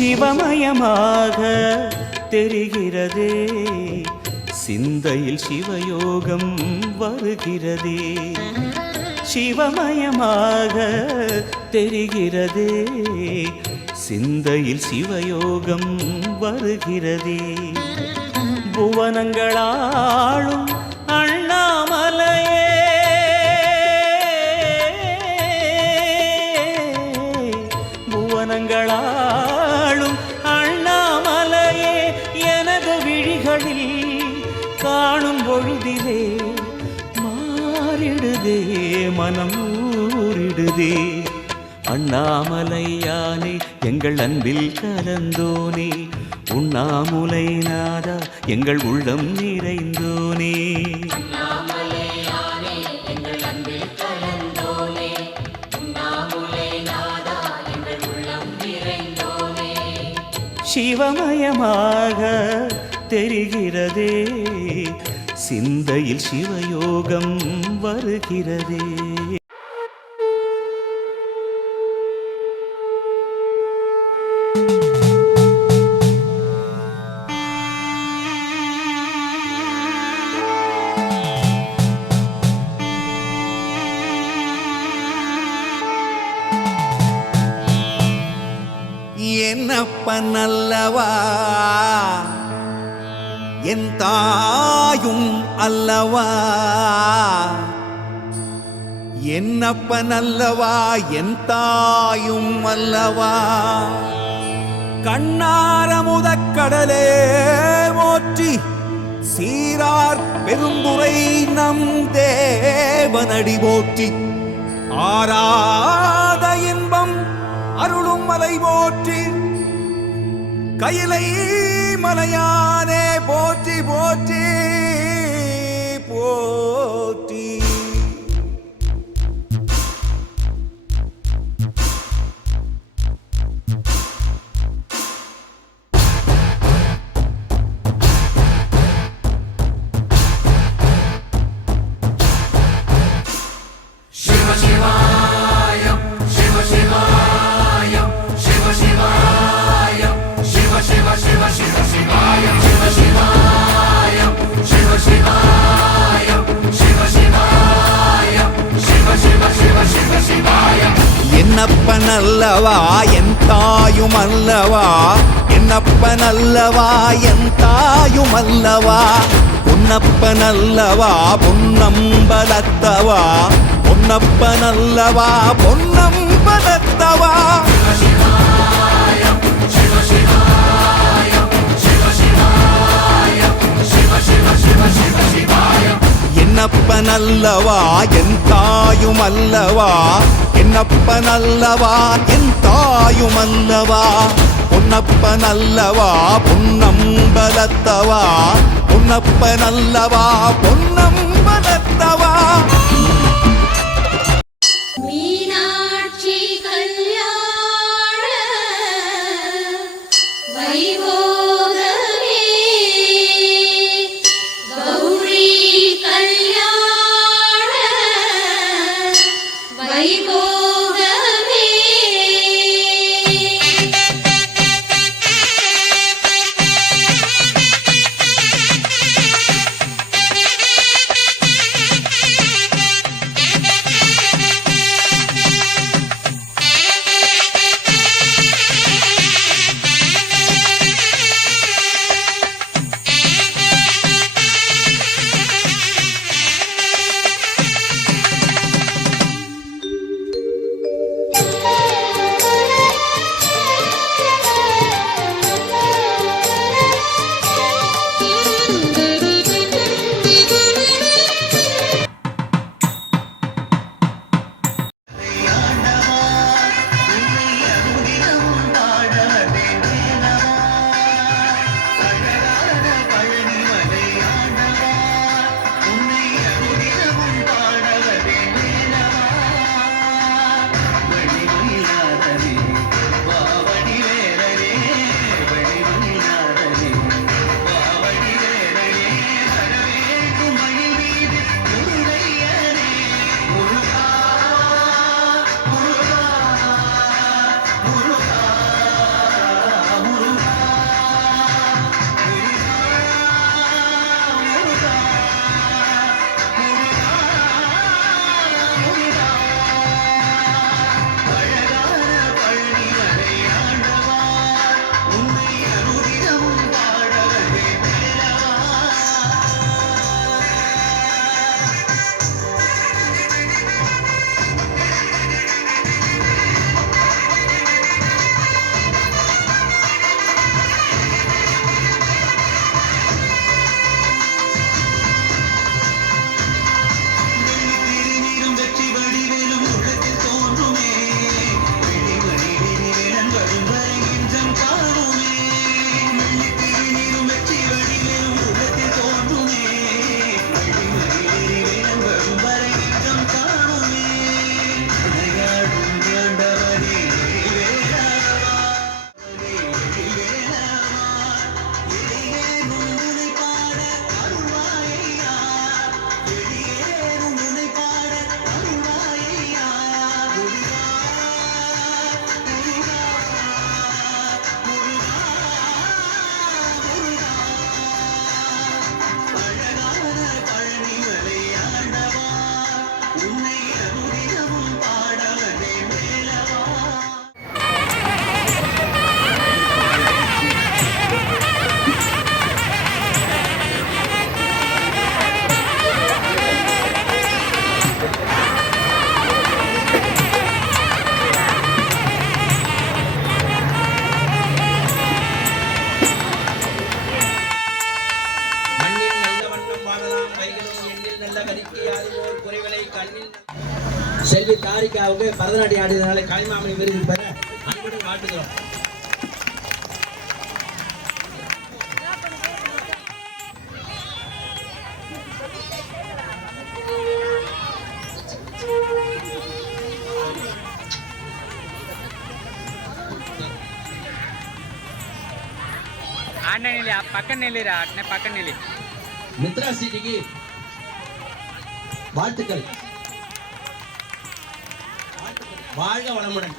சிவமயமாக தெரிகிறதே, சிந்தையில் சிவயோகம் வருகிறதே. சிவமயமாக தெரிகிறதே, சிந்தையில் சிவயோகம் வருகிறதே. புவனங்களாளும் அண்ணாமலையே, புவனங்களாளும் அண்ணாமலையே, எனது விழிகளில் காணும் பொழுதிலே மாறிடுதே மனம் ஊறிடுதே. அண்ணாமலையானே எங்கள் அன்பில் கலந்தோனே, உண்ணாமுலை நாதா எங்கள் உள்ளம் நிறைந்தோனே. சிவமயமாக தெரிகிறதே, சிந்தையில் சிவயோகம் வருகிறதே. என்னப்பனல்லவா என் தாயும் அல்லவா, என்னப்பனல்லவா என் தாயும் அல்லவா. கண்ணாரமுதக்கடலே போற்றி, சீரார் பெருந்துரை நம் தேவனடி போற்றி. ஆராத இன்பம் அருளும் மலை போற்றி, கையிலை மலையானே போற்றி போற்றி போற்றி. என்னப்பனல்லவா என் தாயும் அல்லவா, என்னப்பனல்லவா என் தாயும் அல்லவா. பொன்னப்பனல்லவா பொன்னம்பலத்தவா, பொன்னப்பனல்லவா பொன்னம்பலத்தவா. என்னப்பனல்லவா என் தாயும் அல்லவா, என்னப்பனல்லவா என் தாயும் அல்லவா. பொன்னப்பனல்லவா பொன்னம்பலத்தவா, பொன்னப்பனல்லவா பொன்னம்பலத்தவா. மீனாட்சி கல்யாண வைபோகமே, கௌரி கல்யாண வைபோகமே. சாரிக்காவுக்கு பரதநாட்டியம் ஆடியதுனால கலைமாமணி விருது பெற அன்புடன் வாழ்த்துக்கிறோம். ఆడనే నిలి పక్కన నిలిరా అట్నే పక్కన నిలి மித்ரா சிட்டிக்கு வாழ்த்துக்கள். வாழ்க வளமுடன்.